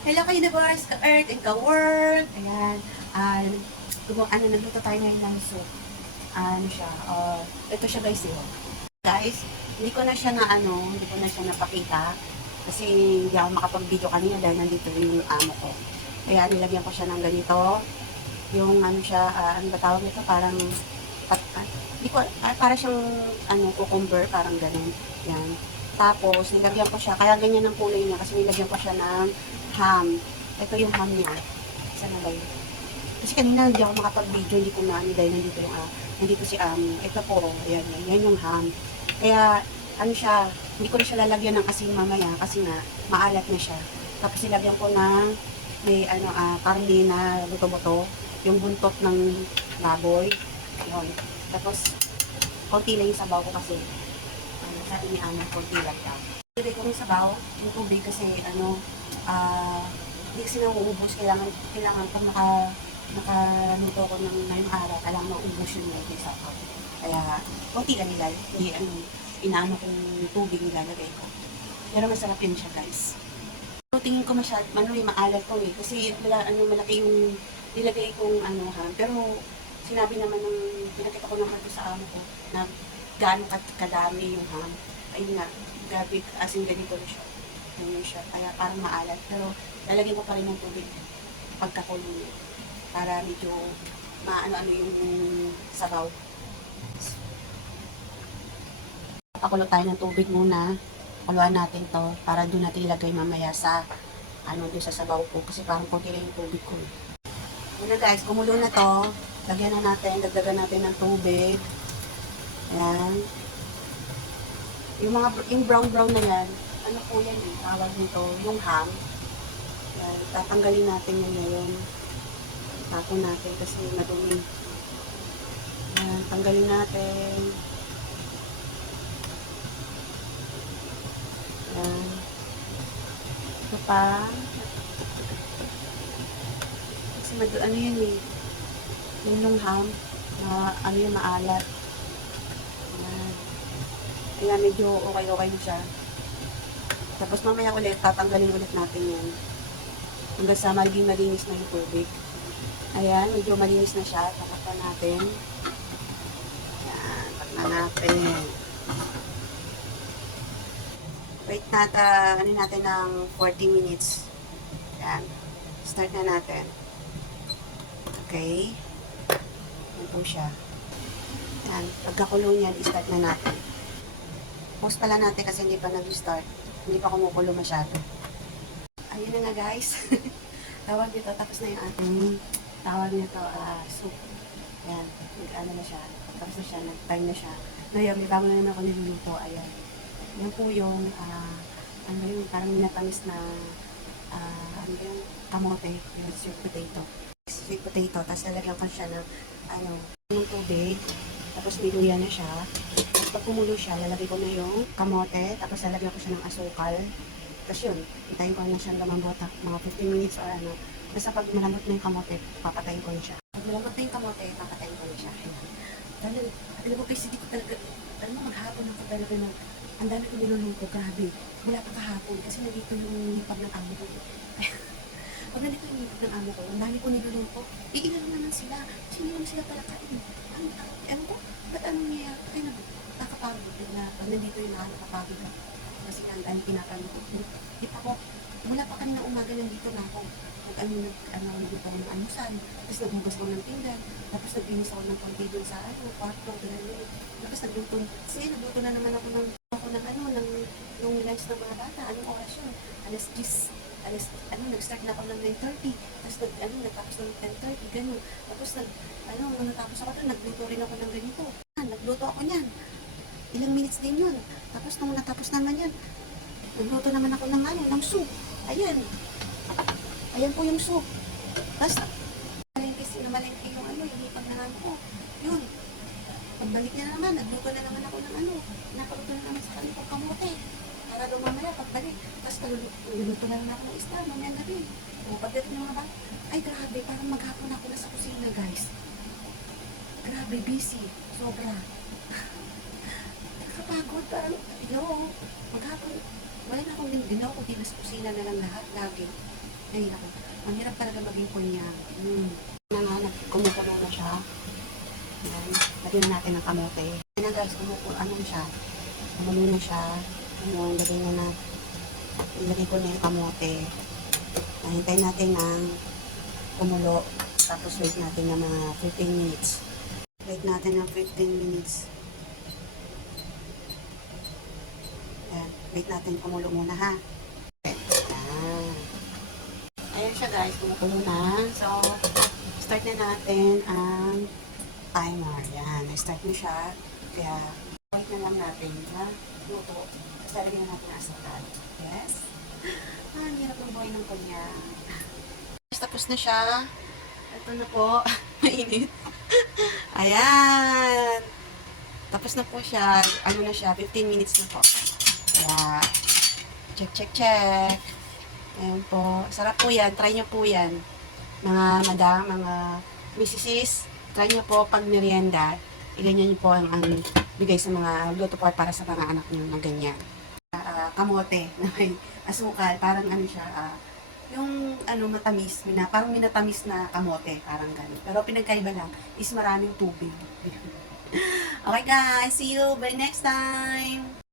Hello ka-universe, ka-earth, and ka-world. Ayan. Nagluto tayo ngayon ng soup. Ano siya, ito siya guys, Guys, hindi ko na siya napakita. Kasi hindi ako makapag-video kanina dahil nandito yung amo ko. Kaya nilagyan ko siya ng ganito. Yung ano siya, ano ba tawag nito? Parang, hindi ko, para siyang, cucumber, parang ganun. Yan. Tapos, nilagyan ko siya, kaya ganyan ang kulay niya kasi nilagyan ko siya ng ham. Ito yung ham niya. Sana ba yun? Kasi kanina hindi ako makapag-video, hindi ko na ano dahil nandito si ito po, yan yung ham. Kaya, ano siya, hindi ko na siya lalagyan ng asin mamaya kasi nga, maalat na siya. Tapos nilagyan ko ng may karne na buto-buto, yung buntot ng baboy. Yun. Tapos, konti lang yung sabaw ko kasi, sabi ni Ana, konti lang daw. Ilagay ko yung sabaw, yung tubig kasi, hindi kasi nauubos. Kailangan pag nakaluto ko ng ngayong araw, kailangan maubos yung sabaw. Kaya, konti lang nila, hindi, inaano kong tubig nilalagay ko. Pero masarap yun siya, guys. So, tingin ko maalat ko eh. Kasi, malaki yung nilagay kong pero, sinabi naman pinakita ko naman sa amo ko, na gaano kadami yung ham. Ayun nga, gabi, as in ganito na siya. Ganyan siya. Kaya parang maalat. Pero lalagyan ko pa rin ng tubig pagkakulo niya. Para medyo maano-ano yung sabaw. Pakulo tayo ng tubig muna. Kuluan natin to para doon natin ilagay mamaya sa doon sa sabaw ko. Kasi parang konti lang yung tubig ko. Muna guys, kumulo na to. Lagyan na natin, dagdagan natin ng tubig. Ayan. Yung brown na yan, ano po yan eh, tawag nito, yung ham. Yan, tatanggalin natin yun ngayon. Tapon natin kasi madumi. Yan, tanggalin natin. Yan. Ito pa. Kasi ano yan eh, yung ham, yung maalat. Yan. Kaya medyo okay na siya. Tapos mamaya ulit, tatanggalin ulit natin yan. Hanggang sa maging malinis na yung tubig. Ayan, medyo malinis na siya. Takpan natin. Ayan, takpan natin. Wait natin ng 40 minutes. Ayan. Start na natin. Okay. Ayan po siya. Ayan, pagkakulo niyan, i-start na natin. Pause pala natin kasi hindi pa nag-start. Hindi pa kumukulo masyado. Ayun na nga guys. Tawag nito, tapos na yung ating tawag nito, soup. Ayan, nag-ano na siya. Tapos na siya, nag-time na siya. Ngayon, may bago na naman ako niluluto. Ayan. Yan po yung, parang minatamis na, yung kamote, yung sweet potato. Sweet potato, tapos lalagyan ko siya ng, ng tubig. Tapos niluyan na siya. Tapos pag kumulo siya, lalagay ko na yung kamote. Tapos lalagyan ko siya ng asukal. Tapos yun, hintayin ko na siya lumambot mga 15 minutes or ano. Basta pag malambot na yung kamote, papatayin ko na siya. Pag malambot na yung kamote, papatayin ko na siya. Alam mo guys, hindi ko talaga, maghapon ako talaga ng, ang dami ko niluluto, grabe. Wala pa kahapon kasi nandito yung lipag ng amo ko. Pag nandito yung lipag ng amo ko, ang dami ko niluluto, iilan naman sila. Kasi hindi naman sila pala kain. Ano ko? Ba't anong niya? Kaya nakakapagod na pag nandito yung nakakapagod na. Kasi nga, ang dami kinakaluto. Di pa ko, mula pa kanina umaga nandito na ako. Nagluto ko ng anusan. Tapos naghugas ko ng pinggan. Tapos naglinis ako ng konti dun sa kwarto. Tapos nagluto na naman ako ng nung lunch ng mga bata. Anong oras yun? Alas 10. Nag-start na ako ng 9:30. Tapos nagtapos ng 10:30. Ganun. Tapos nung natapos ako doon, nagluto rin ako ng ganito. Nagluto ako niyan. Ilang minutes din yun. Tapos nung natapos naman yan, nagluto naman ako ng soup. Ayan. Ayan po yung soup. Tapos, malengke yung yung pagnahan ko. Yun. Pagbalik niya naman, nagluto na naman ako ng napaluto na naman sa kanito kamote. Para daw mamaya, pagbalik. Tapos, nagluto na naman ako ng isda, mamaya gabi. O, pagdating ng mga bata, ay grabe, parang maghapon ako na sa kusina, guys. Grabe, busy. Sobra. Nakapagod, parang, maghapon, wala na akong ginawa, kundi nasa kusina na lang lahat, lagi. Ay, ako. Ang hirap talaga maging kunyang. Kumukulo na siya. Ayan. Lagyan na natin ng kamote. Ayan na guys, ano siya. Kumulo na siya. Ayun, ilagay ko na yung kamote. Hintayin natin ng kumulo. Tapos wait natin ng mga 15 minutes. Wait natin ng 15 minutes. Ayan, wait natin kumulo muna ha. Ayan. Ayan siya guys, kumukulo na. So, start na natin ang timer. Ayan, na-start na siya. Kaya, wait na lang natin na luto. Tapos lalagyan na natin ang asukal. Yes? Ang hirap ng buhay ng kunya. Tapos na siya. Ito na po. Mainit. Ayan. Tapos na po siya. Ano na siya? 15 minutes na po. Kaya, check. Ayan po. Sarap po yan. Try nyo po yan. Mga madam, mga missis, try nyo po pag merienda. Iganyan nyo po ang bigay sa mga luto po para sa mga anak nyo na ganyan. Kamote na may asukal. Parang ano siya, yung matamis, parang minatamis na kamote, parang gano'n. Pero pinagkaiba lang is maraming tubig. Okay guys, see you by next time!